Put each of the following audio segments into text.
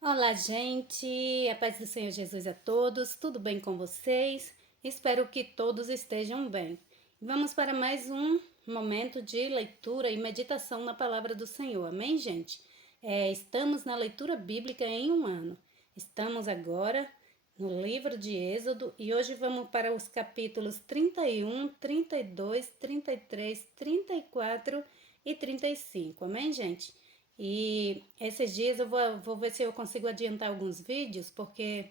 Olá, gente! A paz do Senhor Jesus a todos, tudo bem com vocês? Espero que todos estejam bem. Vamos para mais um momento de leitura e meditação na palavra do Senhor, amém, gente? Estamos na leitura bíblica em um ano. Estamos agora no livro de Êxodo e hoje vamos para os capítulos 31, 32, 33, 34 e 35, amém, gente? E esses dias eu vou ver se eu consigo adiantar alguns vídeos, porque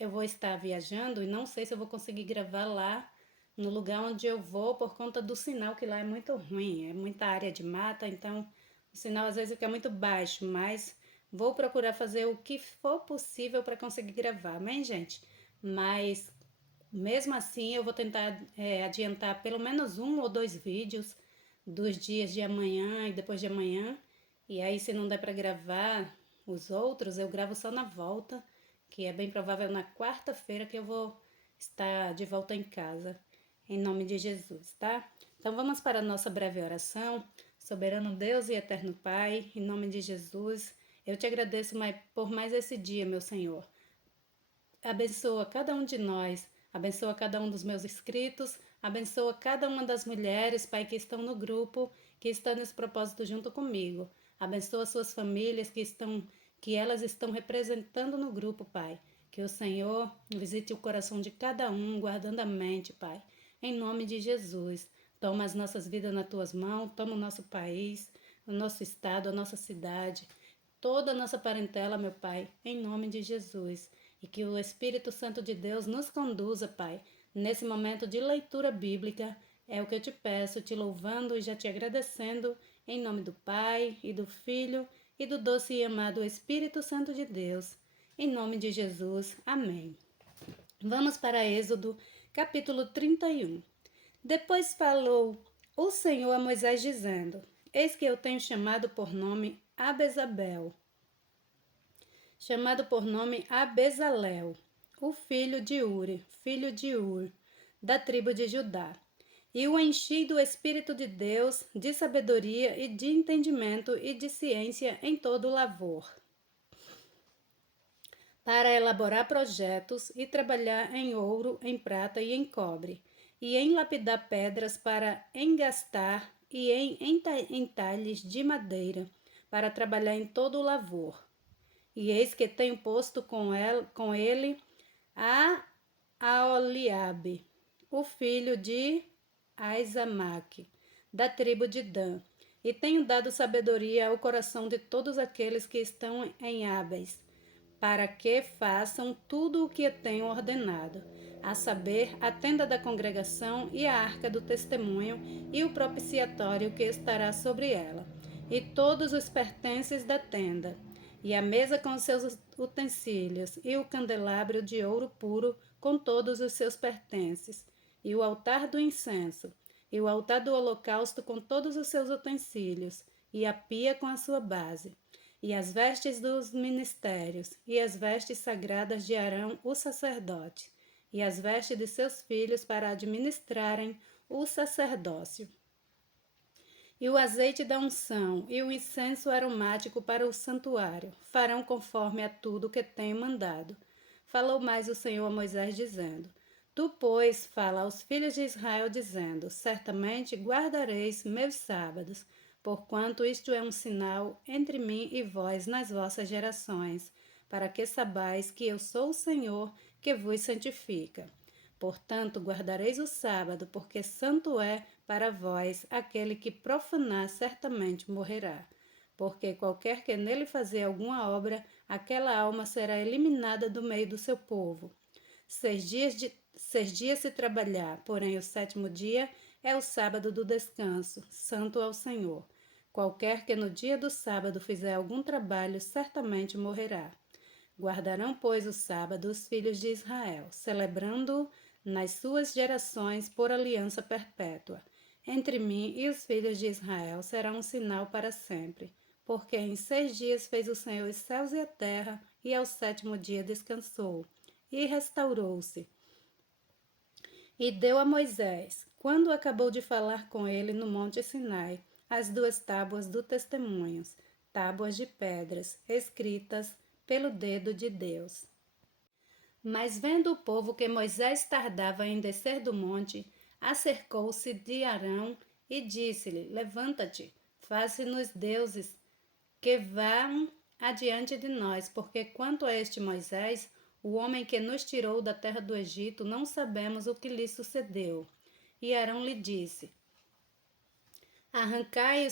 eu vou estar viajando e não sei se eu vou conseguir gravar lá no lugar onde eu vou por conta do sinal que lá é muito ruim, é muita área de mata, então o sinal às vezes fica muito baixo, mas vou procurar fazer o que for possível para conseguir gravar, amém, gente? Mas mesmo assim eu vou tentar adiantar pelo menos um ou dois vídeos dos dias de amanhã e depois de amanhã. E aí, se não der para gravar os outros, eu gravo só na volta, que é bem provável na quarta-feira que eu vou estar de volta em casa, em nome de Jesus, tá? Então vamos para a nossa breve oração. Soberano Deus e eterno Pai, em nome de Jesus, eu te agradeço por mais esse dia, meu Senhor. Abençoa cada um de nós, abençoa cada um dos meus inscritos, abençoa cada uma das mulheres, Pai, que estão no grupo, que estão nesse propósito junto comigo. Abençoa suas famílias que elas estão representando no grupo, Pai. Que o Senhor visite o coração de cada um, guardando a mente, Pai. Em nome de Jesus, toma as nossas vidas nas tuas mãos, toma o nosso país, o nosso estado, a nossa cidade, toda a nossa parentela, meu Pai, em nome de Jesus. E que o Espírito Santo de Deus nos conduza, Pai, nesse momento de leitura bíblica. É o que eu te peço, te louvando e já te agradecendo, em nome do Pai e do Filho e do doce e amado Espírito Santo de Deus. Em nome de Jesus. Amém. Vamos para Êxodo, capítulo 31. Depois falou o Senhor a Moisés, dizendo: Eis que eu tenho chamado por nome Abezalel, o filho de Uri, filho de Ur, da tribo de Judá. E o enchi do Espírito de Deus, de sabedoria e de entendimento e de ciência em todo o lavor, para elaborar projetos e trabalhar em ouro, em prata e em cobre, e em lapidar pedras para engastar e em entalhes de madeira, para trabalhar em todo o lavor. E eis que tenho posto com ele a Aoliabe, o filho de Aizamaque, da tribo de Dan, e tenho dado sabedoria ao coração de todos aqueles que estão em Abes, para que façam tudo o que eu tenho ordenado, a saber, a tenda da congregação e a arca do testemunho e o propiciatório que estará sobre ela, e todos os pertences da tenda, e a mesa com os seus utensílios, e o candelabro de ouro puro com todos os seus pertences, e o altar do incenso, e o altar do holocausto com todos os seus utensílios, e a pia com a sua base, e as vestes dos ministérios, e as vestes sagradas de Arão, o sacerdote, e as vestes de seus filhos para administrarem o sacerdócio, e o azeite da unção, e o incenso aromático para o santuário, farão conforme a tudo que tenho mandado. Falou mais o Senhor a Moisés, dizendo: Tu, pois, fala aos filhos de Israel, dizendo: Certamente guardareis meus sábados, porquanto isto é um sinal entre mim e vós nas vossas gerações, para que sabais que eu sou o Senhor que vos santifica. Portanto, guardareis o sábado, porque santo é para vós. Aquele que profanar certamente morrerá. Porque qualquer que nele fazer alguma obra, aquela alma será eliminada do meio do seu povo. 6 dias se trabalhar, porém o sétimo dia é o sábado do descanso, santo ao Senhor. Qualquer que no dia do sábado fizer algum trabalho, certamente morrerá. Guardarão, pois, o sábado os filhos de Israel, celebrando-o nas suas gerações por aliança perpétua. Entre mim e os filhos de Israel será um sinal para sempre, porque em 6 dias fez o Senhor os céus e a terra, e ao sétimo dia descansou, e restaurou-se. E deu a Moisés, quando acabou de falar com ele no monte Sinai, as 2 tábuas do testemunhos, tábuas de pedras, escritas pelo dedo de Deus. Mas vendo o povo que Moisés tardava em descer do monte, acercou-se de Arão e disse-lhe: Levanta-te, faze-nos deuses que vão adiante de nós, porque quanto a este Moisés, o homem que nos tirou da terra do Egito, não sabemos o que lhe sucedeu. E Arão lhe disse: Arrancai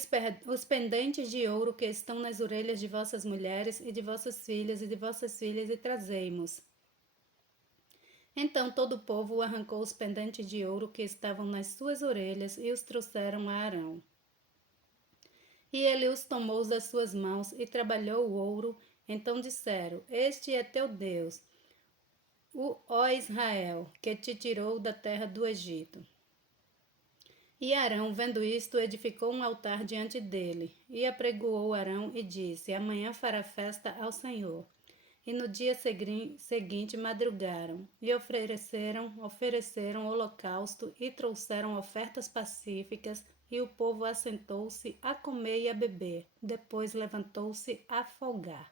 os pendentes de ouro que estão nas orelhas de vossas mulheres e de vossas filhas e trazei-mos. Então todo o povo arrancou os pendentes de ouro que estavam nas suas orelhas e os trouxeram a Arão. E ele os tomou das suas mãos e trabalhou o ouro. Então disseram: Este é teu Deus, ó Israel, que te tirou da terra do Egito. E Arão, vendo isto, edificou um altar diante dele, e apregoou Arão e disse: Amanhã fará festa ao Senhor. E no dia seguinte madrugaram, e ofereceram holocausto, e trouxeram ofertas pacíficas, e o povo assentou-se a comer e a beber. Depois levantou-se a folgar.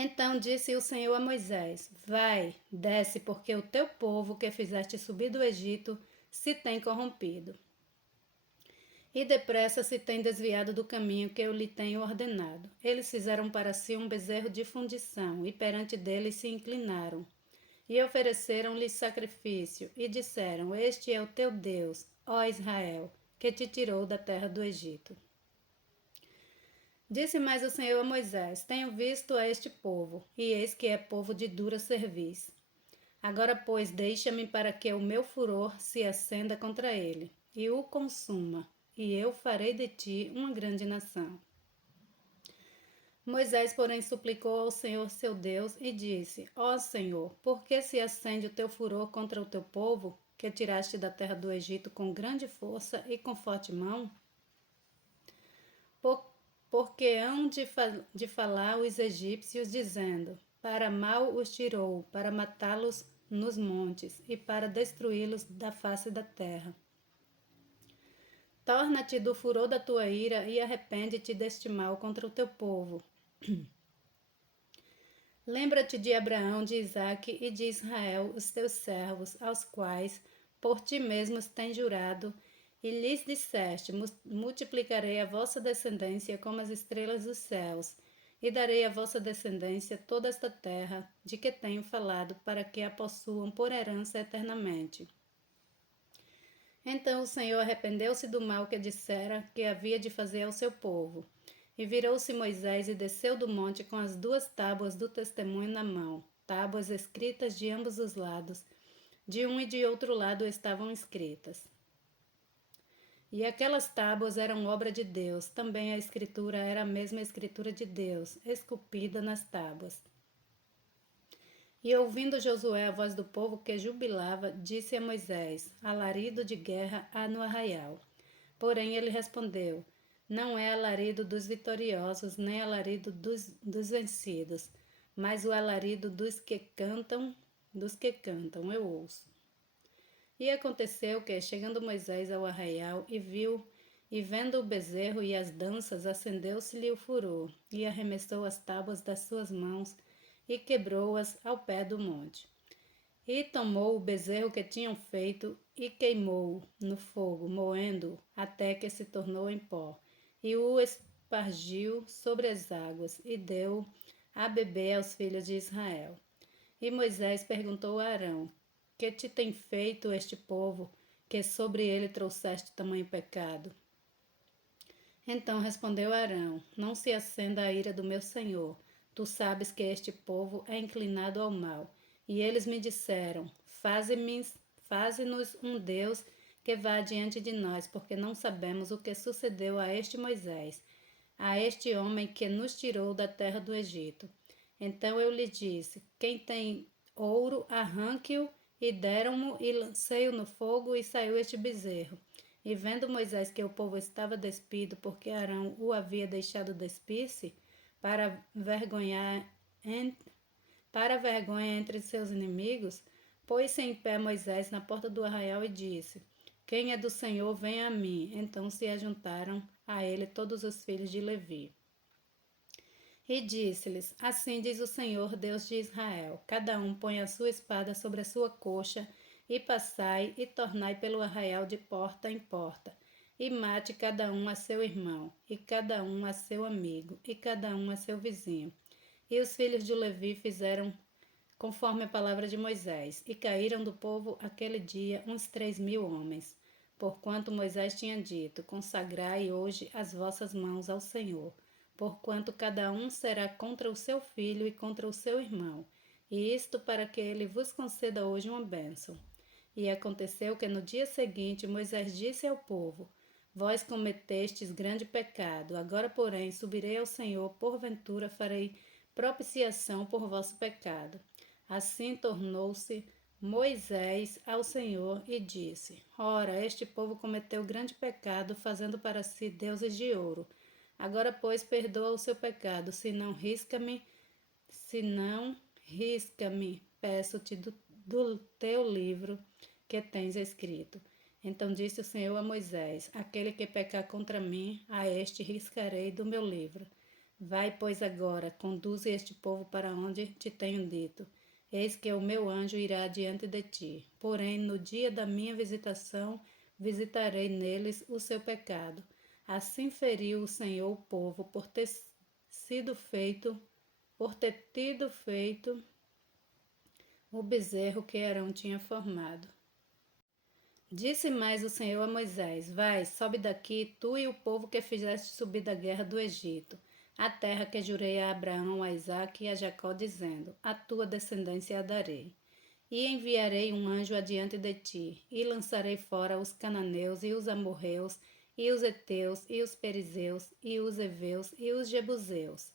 Então disse o Senhor a Moisés: Vai, desce, porque o teu povo que fizeste subir do Egito se tem corrompido. E depressa se tem desviado do caminho que eu lhe tenho ordenado. Eles fizeram para si um bezerro de fundição, e perante dele se inclinaram. E ofereceram-lhe sacrifício, e disseram: Este é o teu Deus, ó Israel, que te tirou da terra do Egito. Disse mais o Senhor a Moisés: Tenho visto a este povo, e eis que é povo de dura cerviz. Agora, pois, deixa-me para que o meu furor se acenda contra ele, e o consuma, e eu farei de ti uma grande nação. Moisés, porém, suplicou ao Senhor seu Deus e disse: Ó Senhor, por que se acende o teu furor contra o teu povo, que tiraste da terra do Egito com grande força e com forte mão? Porque hão de falar os egípcios, dizendo: Para mal os tirou, para matá-los nos montes e para destruí-los da face da terra. Torna-te do furor da tua ira e arrepende-te deste mal contra o teu povo. Lembra-te de Abraão, de Isaque e de Israel, os teus servos, aos quais por ti mesmos tens jurado, e lhes disseste: multiplicarei a vossa descendência como as estrelas dos céus, e darei à vossa descendência toda esta terra, de que tenho falado, para que a possuam por herança eternamente. Então o Senhor arrependeu-se do mal que dissera que havia de fazer ao seu povo. E virou-se Moisés e desceu do monte com as 2 tábuas do testemunho na mão, tábuas escritas de ambos os lados. De um e de outro lado estavam escritas. E aquelas tábuas eram obra de Deus, também a escritura era a mesma escritura de Deus, esculpida nas tábuas. E ouvindo Josué a voz do povo que jubilava, disse a Moisés: alarido de guerra há no arraial. Porém ele respondeu: não é alarido dos vitoriosos, nem alarido dos vencidos, mas o alarido dos que cantam, eu ouço. E aconteceu que, chegando Moisés ao arraial, e vendo o bezerro e as danças, acendeu-se-lhe o furor, e arremessou as tábuas das suas mãos, e quebrou-as ao pé do monte. E tomou o bezerro que tinham feito, e queimou-o no fogo, moendo-o, até que se tornou em pó, e o espargiu sobre as águas, e deu a beber aos filhos de Israel. E Moisés perguntou a Arão: que te tem feito este povo, que sobre ele trouxeste tamanho pecado? Então respondeu Arão: não se acenda a ira do meu senhor. Tu sabes que este povo é inclinado ao mal. E eles me disseram: faze-nos um Deus que vá diante de nós, porque não sabemos o que sucedeu a este Moisés, a este homem que nos tirou da terra do Egito. Então eu lhe disse: quem tem ouro, arranque-o. E deram-mo e lancei-o no fogo, e saiu este bezerro. E vendo Moisés que o povo estava despido, porque Arão o havia deixado despir-se, para vergonha entre seus inimigos, pôs-se em pé Moisés na porta do arraial e disse: quem é do Senhor, venha a mim. Então se ajuntaram a ele todos os filhos de Levi. E disse-lhes, assim diz o Senhor, Deus de Israel, cada um põe a sua espada sobre a sua coxa, e passai e tornai pelo arraial de porta em porta, e mate cada um a seu irmão, e cada um a seu amigo, e cada um a seu vizinho. E os filhos de Levi fizeram conforme a palavra de Moisés, e caíram do povo aquele dia uns 3.000 homens, porquanto Moisés tinha dito, consagrai hoje as vossas mãos ao Senhor, porquanto cada um será contra o seu filho e contra o seu irmão, e isto para que ele vos conceda hoje uma bênção. E aconteceu que no dia seguinte Moisés disse ao povo, vós cometestes grande pecado, agora porém subirei ao Senhor, porventura farei propiciação por vosso pecado. Assim tornou-se Moisés ao Senhor e disse, ora, este povo cometeu grande pecado, fazendo para si deuses de ouro. Agora, pois, perdoa o seu pecado, se não risca-me, peço-te do teu livro que tens escrito. Então disse o Senhor a Moisés, aquele que pecar contra mim, a este riscarei do meu livro. Vai, pois, agora, conduze este povo para onde te tenho dito. Eis que o meu anjo irá diante de ti. Porém, no dia da minha visitação, visitarei neles o seu pecado. Assim feriu o Senhor o povo por ter tido feito o bezerro que Arão tinha formado. Disse mais o Senhor a Moisés, vai, sobe daqui, tu e o povo que fizeste subir da guerra do Egito, a terra que jurei a Abraão, a Isaque e a Jacó, dizendo, a tua descendência a darei. E enviarei um anjo adiante de ti, e lançarei fora os cananeus e os amorreus, e os heteus, e os perizeus, e os heveus, e os jebuseus.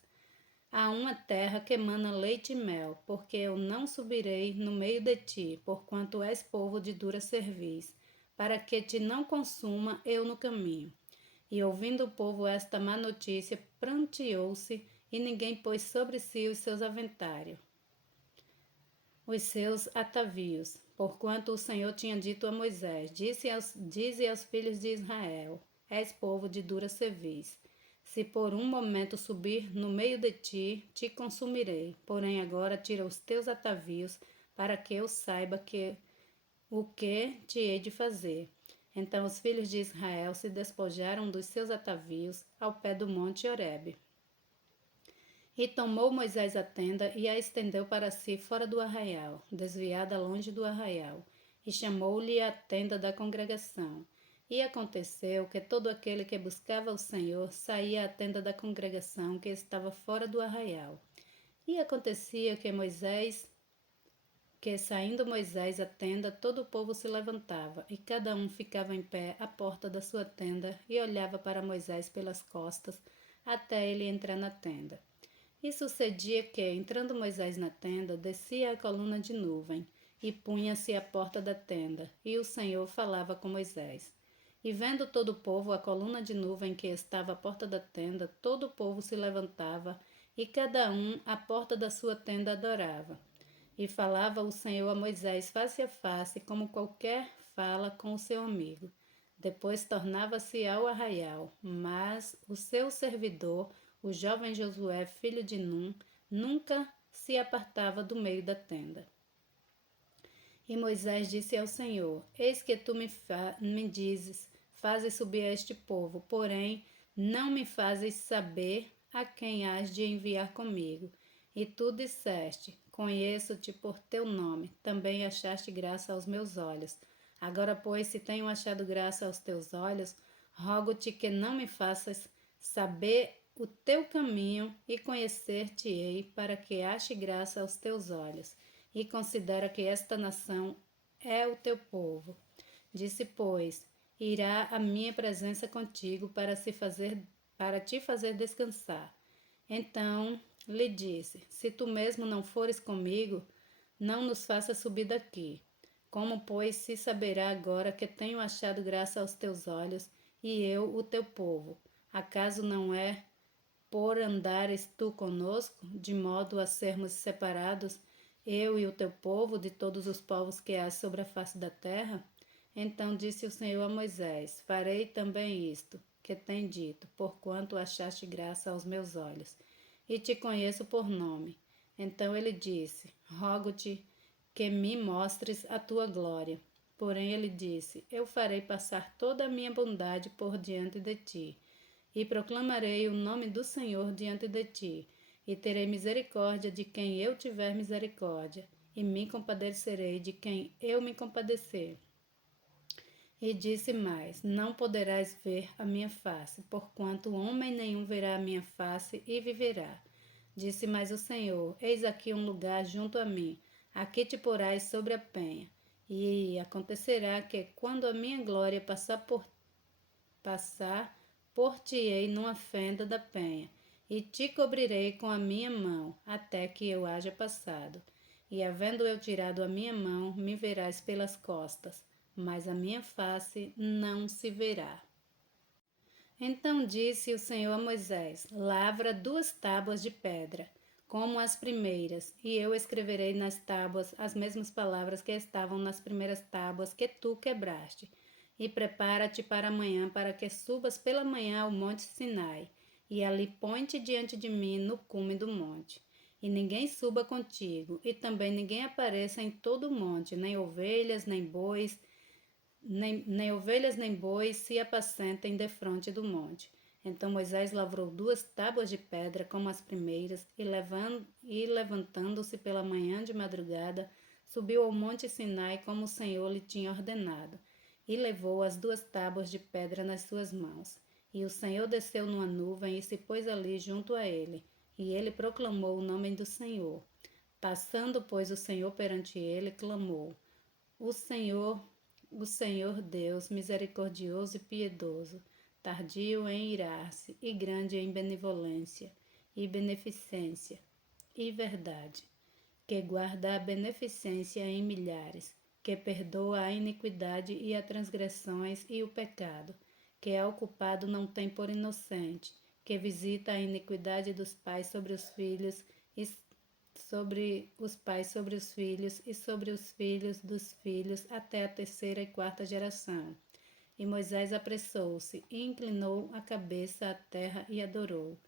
Há uma terra que emana leite e mel, porque eu não subirei no meio de ti, porquanto és povo de dura cerviz, para que te não consuma eu no caminho. E ouvindo o povo esta má notícia, pranteou-se, e ninguém pôs sobre si os seus aventários, os seus atavios, porquanto o Senhor tinha dito a Moisés, dize aos filhos de Israel, és povo de dura cerviz. Se por um momento subir no meio de ti, te consumirei. Porém agora tira os teus atavios, para que eu saiba o que te hei de fazer. Então os filhos de Israel se despojaram dos seus atavios ao pé do monte Horebe. E tomou Moisés a tenda e a estendeu para si fora do arraial, desviada longe do arraial, e chamou-lhe a tenda da congregação. E aconteceu que todo aquele que buscava o Senhor saía à tenda da congregação que estava fora do arraial. E acontecia que saindo Moisés à tenda, todo o povo se levantava, e cada um ficava em pé à porta da sua tenda e olhava para Moisés pelas costas, até ele entrar na tenda. E sucedia que, entrando Moisés na tenda, descia a coluna de nuvem, e punha-se à porta da tenda, e o Senhor falava com Moisés. E vendo todo o povo a coluna de nuvem que estava à porta da tenda, todo o povo se levantava, e cada um à porta da sua tenda adorava. E falava o Senhor a Moisés face a face, como qualquer fala com o seu amigo. Depois tornava-se ao arraial, mas o seu servidor, o jovem Josué, filho de Num, nunca se apartava do meio da tenda. E Moisés disse ao Senhor, eis que tu me dizes, fazes subir a este povo, porém não me fazes saber a quem hás de enviar comigo. E tu disseste, conheço-te por teu nome, também achaste graça aos meus olhos. Agora, pois, se tenho achado graça aos teus olhos, rogo-te que não me faças saber o teu caminho e conhecer-te-ei, para que ache graça aos teus olhos, e considera que esta nação é o teu povo. Disse, pois, irá a minha presença contigo para te fazer descansar. Então lhe disse, se tu mesmo não fores comigo, não nos faças subir daqui. Como, pois, se saberá agora que tenho achado graça aos teus olhos, e eu, o teu povo? Acaso não é por andares tu conosco, de modo a sermos separados, eu e o teu povo, de todos os povos que há sobre a face da terra? Então disse o Senhor a Moisés: Farei também isto, que tem dito, porquanto achaste graça aos meus olhos, e te conheço por nome. Então ele disse: Rogo-te que me mostres a tua glória. Porém ele disse: Eu farei passar toda a minha bondade por diante de ti, e proclamarei o nome do Senhor diante de ti, e terei misericórdia de quem eu tiver misericórdia, e me compadecerei de quem eu me compadecer. E disse mais: Não poderás ver a minha face, porquanto homem nenhum verá a minha face e viverá. Disse mais o Senhor: Eis aqui um lugar junto a mim, aqui te porás sobre a penha. E acontecerá que, quando a minha glória passar, por-te-ei numa fenda da penha, e te cobrirei com a minha mão, até que eu haja passado. E havendo eu tirado a minha mão, me verás pelas costas, mas a minha face não se verá. Então disse o Senhor a Moisés: Lavra 2 tábuas de pedra, como as primeiras, e eu escreverei nas tábuas as mesmas palavras que estavam nas primeiras tábuas que tu quebraste. E prepara-te para amanhã, para que subas pela manhã ao monte Sinai, e ali põe-te diante de mim no cume do monte. E ninguém suba contigo, e também ninguém apareça em todo o monte, nem ovelhas, nem bois, nem ovelhas nem bois se apacentem defronte do monte. Então Moisés lavrou 2 tábuas de pedra como as primeiras, e levantando-se pela manhã de madrugada, subiu ao monte Sinai como o Senhor lhe tinha ordenado, e levou as 2 tábuas de pedra nas suas mãos. E o Senhor desceu numa nuvem e se pôs ali junto a ele, e ele proclamou o nome do Senhor. Passando, pois, o Senhor perante ele, clamou: O Senhor, o Senhor Deus, misericordioso e piedoso, tardio em irar-se e grande em benevolência e beneficência e verdade, que guarda a beneficência em milhares, que perdoa a iniquidade e as transgressões e o pecado, que ao culpado não tem por inocente, que visita a iniquidade dos pais sobre os filhos e sobre os pais sobre os filhos e sobre os filhos dos filhos até a 3ª e 4ª geração. E Moisés apressou-se e inclinou a cabeça à terra e adorou.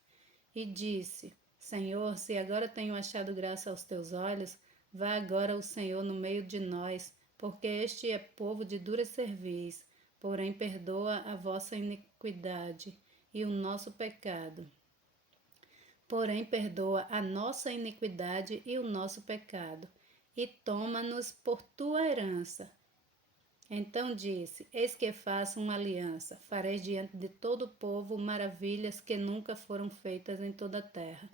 E disse: Senhor, se agora tenho achado graça aos teus olhos, vá agora o Senhor no meio de nós, porque este é povo de dura cerviz, porém perdoa a vossa iniquidade e o nosso pecado. Porém, perdoa a nossa iniquidade e o nosso pecado, e toma-nos por tua herança. Então disse: Eis que faço uma aliança, farei diante de todo o povo maravilhas que nunca foram feitas em toda a terra,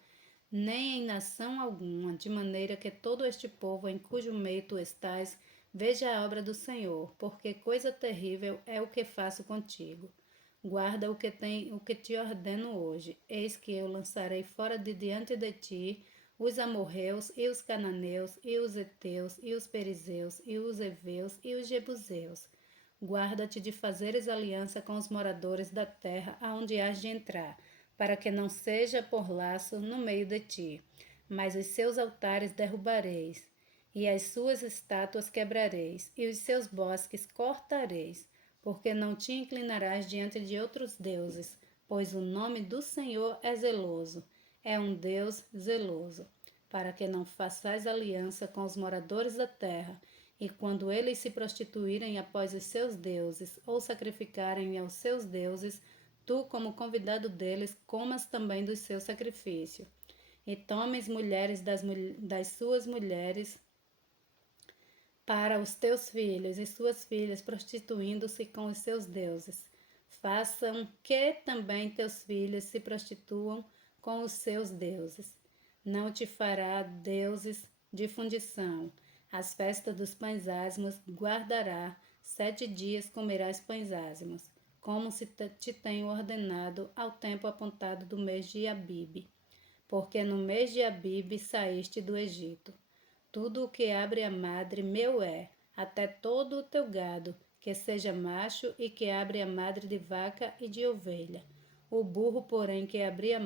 nem em nação alguma, de maneira que todo este povo em cujo meio tu estás veja a obra do Senhor, porque coisa terrível é o que faço contigo. Guarda o que te ordeno hoje. Eis que eu lançarei fora de diante de ti os amorreus e os cananeus e os heteus e os perizeus e os heveus e os jebuseus. Guarda-te de fazeres aliança com os moradores da terra aonde hás de entrar, para que não seja por laço no meio de ti. Mas os seus altares derrubareis, e as suas estátuas quebrareis, e os seus bosques cortareis, porque não te inclinarás diante de outros deuses, pois o nome do Senhor é zeloso, é um Deus zeloso, para que não façais aliança com os moradores da terra, e quando eles se prostituírem após os seus deuses, ou sacrificarem aos seus deuses, tu, como convidado deles, comas também do seu sacrifício. E tomes mulheres das suas mulheres para os teus filhos e suas filhas, prostituindo-se com os seus deuses. Façam que também teus filhos se prostituam com os seus deuses. Não te fará deuses de fundição. As festas dos pães ázimos guardará, 7 dias comerás pães ázimos, como se te tenho ordenado ao tempo apontado do mês de Abibe. Porque no mês de Abibe saíste do Egito. Tudo o que abre a madre meu é, até todo o teu gado, que seja macho e que abre a madre de vaca e de ovelha. O burro, porém, que abrir a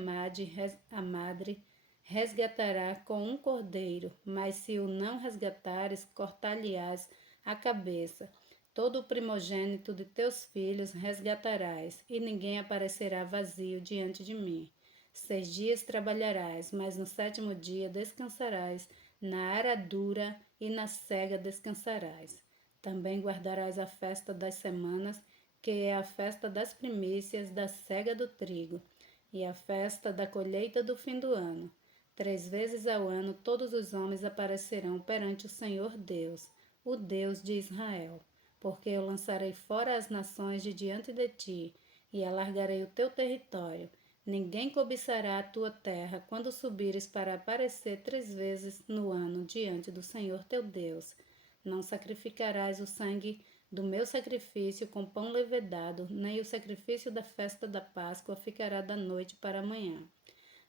madre, resgatará com um cordeiro, mas se o não resgatares, cortar-lhe-ás a cabeça. Todo o primogênito de teus filhos resgatarás, e ninguém aparecerá vazio diante de mim. 6 dias trabalharás, mas no 7º dia descansarás, na aradura e na sega descansarás. Também guardarás a festa das semanas, que é a festa das primícias da sega do trigo, e a festa da colheita do fim do ano. 3 vezes ao ano todos os homens aparecerão perante o Senhor Deus, o Deus de Israel. Porque eu lançarei fora as nações de diante de ti, e alargarei o teu território. Ninguém cobiçará a tua terra quando subires para aparecer 3 vezes no ano diante do Senhor teu Deus. Não sacrificarás o sangue do meu sacrifício com pão levedado, nem o sacrifício da festa da Páscoa ficará da noite para amanhã.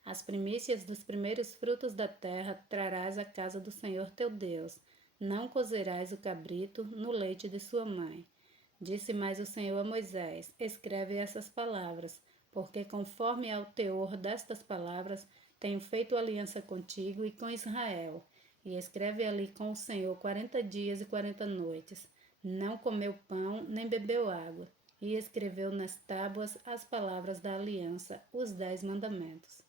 As primícias dos primeiros frutos da terra trarás à casa do Senhor teu Deus. Não cozerás o cabrito no leite de sua mãe. Disse mais o Senhor a Moisés: escreve essas palavras, porque conforme ao teor destas palavras, tenho feito aliança contigo e com Israel. E escreve ali com o Senhor 40 dias e 40 noites. Não comeu pão, nem bebeu água. E escreveu nas tábuas as palavras da aliança, os 10 mandamentos.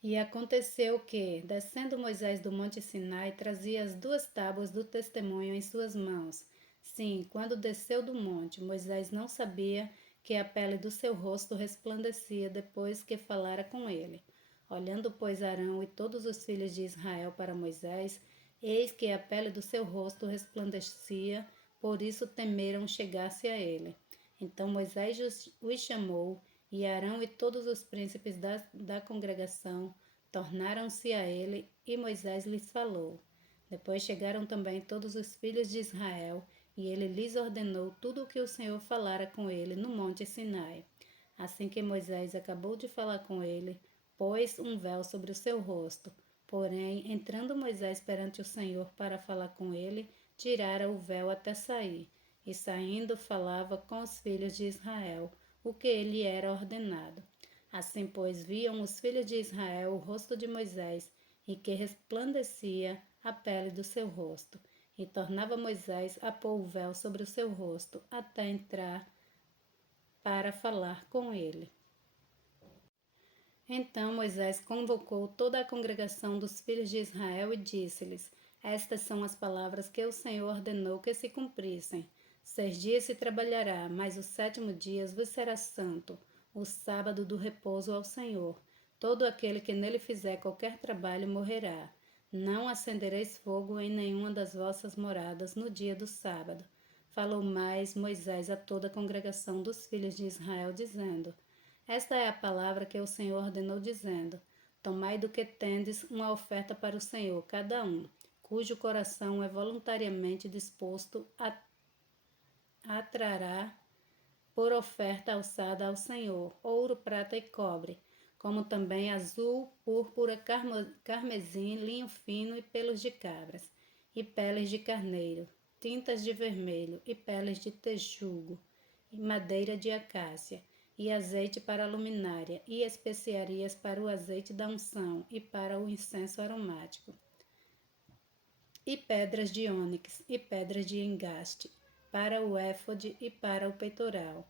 E aconteceu que, descendo Moisés do monte Sinai, trazia as 2 tábuas do testemunho em suas mãos. Sim, quando desceu do monte, Moisés não sabia que a pele do seu rosto resplandecia depois que falara com ele. Olhando, pois, Arão e todos os filhos de Israel para Moisés, eis que a pele do seu rosto resplandecia, por isso temeram chegar-se a ele. Então Moisés os chamou, e Arão e todos os príncipes da congregação tornaram-se a ele, e Moisés lhes falou. Depois chegaram também todos os filhos de Israel, e ele lhes ordenou tudo o que o Senhor falara com ele no monte Sinai. Assim que Moisés acabou de falar com ele, pôs um véu sobre o seu rosto. Porém, entrando Moisés perante o Senhor para falar com ele, tirara o véu até sair, e saindo falava com os filhos de Israel, o que lhe era ordenado. Assim, pois, viam os filhos de Israel o rosto de Moisés, e que resplandecia a pele do seu rosto. E tornava Moisés a pôr o véu sobre o seu rosto, até entrar para falar com ele. Então Moisés convocou toda a congregação dos filhos de Israel e disse-lhes: estas são as palavras que o Senhor ordenou que se cumprissem. 6 dias se trabalhará, mas o 7º dia vos será santo, o sábado do repouso ao Senhor. Todo aquele que nele fizer qualquer trabalho morrerá. Não acendereis fogo em nenhuma das vossas moradas no dia do sábado. Falou mais Moisés a toda a congregação dos filhos de Israel, dizendo: esta é a palavra que o Senhor ordenou, dizendo: tomai do que tendes uma oferta para o Senhor, cada um, cujo coração é voluntariamente disposto a trará por oferta alçada ao Senhor, ouro, prata e cobre, como também azul, púrpura, carmesim, linho fino e pelos de cabras, e peles de carneiro, tintas de vermelho e peles de texugo, e madeira de acácia, e azeite para a luminária, e especiarias para o azeite da unção e para o incenso aromático, e pedras de ônix e pedras de engaste, para o éfode e para o peitoral.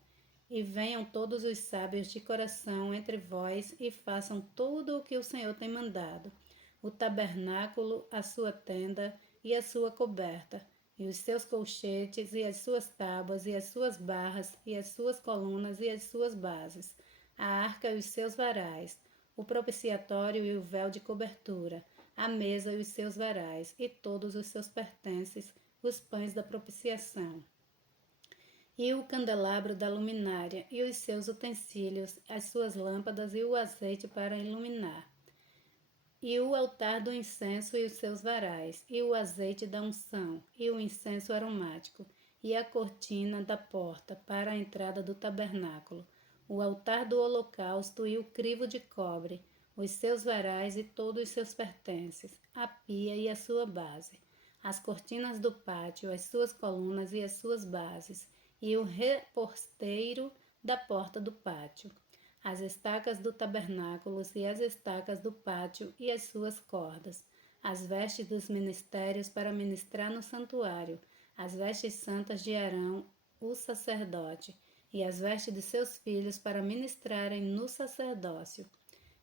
E venham todos os sábios de coração entre vós e façam tudo o que o Senhor tem mandado: o tabernáculo, a sua tenda e a sua coberta, e os seus colchetes, e as suas tábuas, e as suas barras, e as suas colunas, e as suas bases, a arca e os seus varais, o propiciatório e o véu de cobertura, a mesa e os seus varais, e todos os seus pertences, os pães da propiciação, e o candelabro da luminária, e os seus utensílios, as suas lâmpadas e o azeite para iluminar, e o altar do incenso e os seus varais, e o azeite da unção, e o incenso aromático, e a cortina da porta para a entrada do tabernáculo, o altar do holocausto e o crivo de cobre, os seus varais e todos os seus pertences, a pia e a sua base, as cortinas do pátio, as suas colunas e as suas bases, e o reposteiro da porta do pátio, as estacas do tabernáculo e as estacas do pátio e as suas cordas, as vestes dos ministérios para ministrar no santuário, as vestes santas de Arão, o sacerdote, e as vestes de seus filhos para ministrarem no sacerdócio.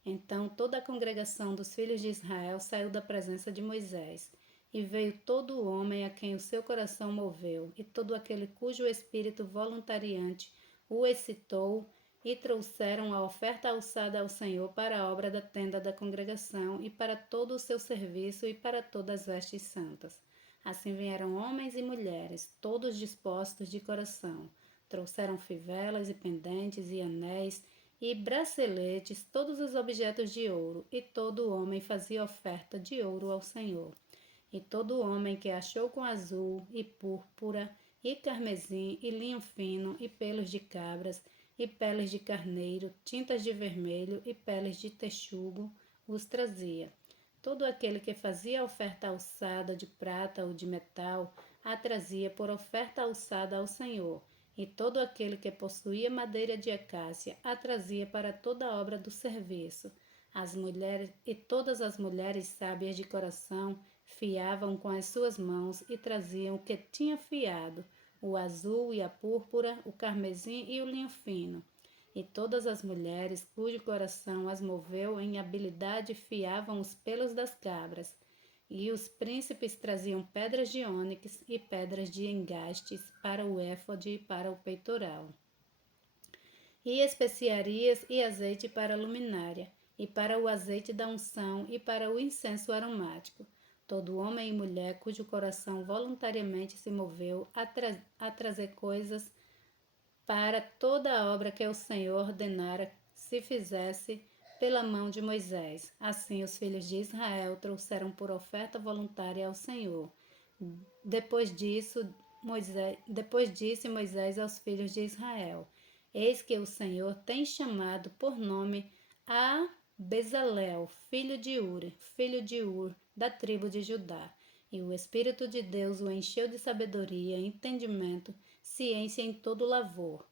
Então toda a congregação dos filhos de Israel saiu da presença de Moisés, e veio todo o homem a quem o seu coração moveu, e todo aquele cujo espírito voluntariante o excitou, e trouxeram a oferta alçada ao Senhor para a obra da tenda da congregação, e para todo o seu serviço, e para todas as vestes santas. Assim vieram homens e mulheres, todos dispostos de coração. Trouxeram fivelas e pendentes e anéis, e braceletes, todos os objetos de ouro, e todo homem fazia oferta de ouro ao Senhor. E todo homem que achou com azul, e púrpura, e carmesim, e linho fino, e pelos de cabras, e peles de carneiro, tintas de vermelho, e peles de texugo, os trazia. Todo aquele que fazia oferta alçada de prata ou de metal, a trazia por oferta alçada ao Senhor. E todo aquele que possuía madeira de acácia a trazia para toda a obra do serviço. As mulheres e todas as mulheres sábias de coração fiavam com as suas mãos e traziam o que tinha fiado, o azul e a púrpura, o carmesim e o linho fino. E todas as mulheres cujo coração as moveu em habilidade fiavam os pelos das cabras. E os príncipes traziam pedras de ônix e pedras de engastes para o éfode e para o peitoral, e especiarias e azeite para a luminária, e para o azeite da unção e para o incenso aromático. Todo homem e mulher cujo coração voluntariamente se moveu a trazer coisas para toda a obra que o Senhor ordenara se fizesse pela mão de Moisés. Assim os filhos de Israel trouxeram por oferta voluntária ao Senhor. Depois disse Moisés aos filhos de Israel: Eis que o Senhor tem chamado por nome a Bezalel, filho de Ur, da tribo de Judá. E o Espírito de Deus o encheu de sabedoria, entendimento, ciência em todo lavor,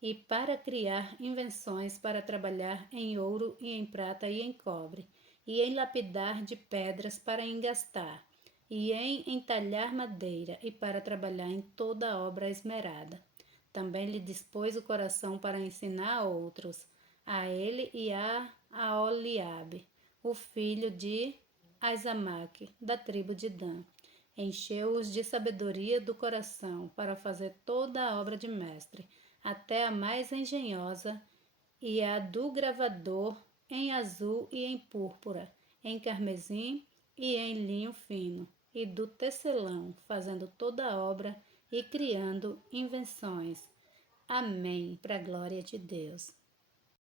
e para criar invenções para trabalhar em ouro e em prata e em cobre, e em lapidar de pedras para engastar, e em entalhar madeira, e para trabalhar em toda obra esmerada. Também lhe dispôs o coração para ensinar a outros, a ele e a Oliabe, o filho de Aizamaque, da tribo de Dan. Encheu-os de sabedoria do coração para fazer toda a obra de mestre, até a mais engenhosa, e a do gravador em azul e em púrpura, em carmesim e em linho fino, e do tecelão, fazendo toda a obra e criando invenções. Amém, para a glória de Deus.